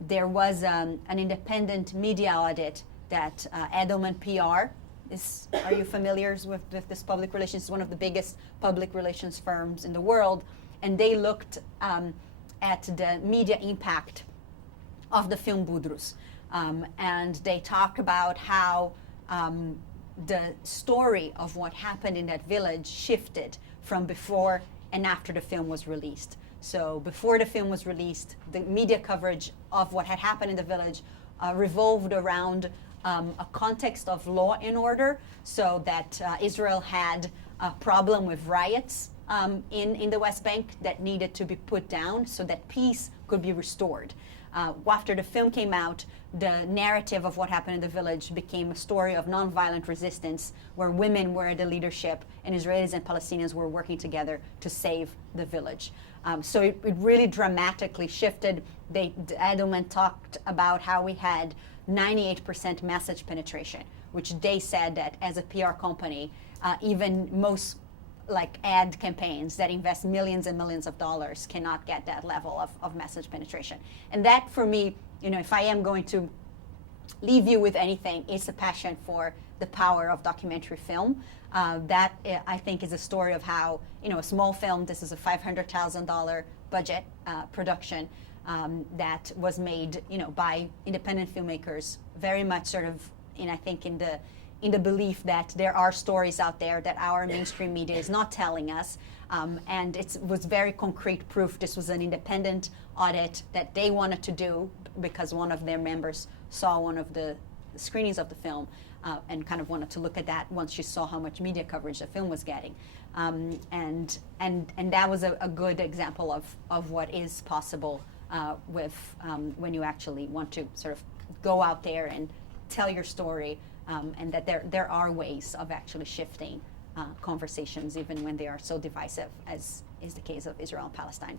there was an independent media audit that Edelman PR are you familiar with this public relations? It's one of the biggest public relations firms in the world, and they looked at the media impact of the film Budrus, and they talked about how the story of what happened in that village shifted from before and after the film was released. So before the film was released, the media coverage of what had happened in the village revolved around a context of law and order, so that Israel had a problem with riots in the West Bank that needed to be put down so that peace could be restored. After the film came out, the narrative of what happened in the village became a story of nonviolent resistance, where women were at the leadership and Israelis and Palestinians were working together to save the village. So it really dramatically shifted. Edelman talked about how we had 98% message penetration, which they said that as a PR company, even most like ad campaigns that invest millions and millions of dollars cannot get that level of message penetration. And that, for me, if I am going to leave you with anything, it's a passion for the power of documentary film. That I think is a story of how, a small film, this is a $500,000 budget production that was made, by independent filmmakers, very much sort of, I think in the belief that there are stories out there that our mainstream media is not telling us, and it was very concrete proof. This was an independent audit that they wanted to do because one of their members saw one of the screenings of the film and kind of wanted to look at that once she saw how much media coverage the film was getting, and that was a good example of what is possible with when you actually want to sort of go out there and tell your story, and that there are ways of actually shifting conversations even when they are so divisive as is the case of Israel and Palestine.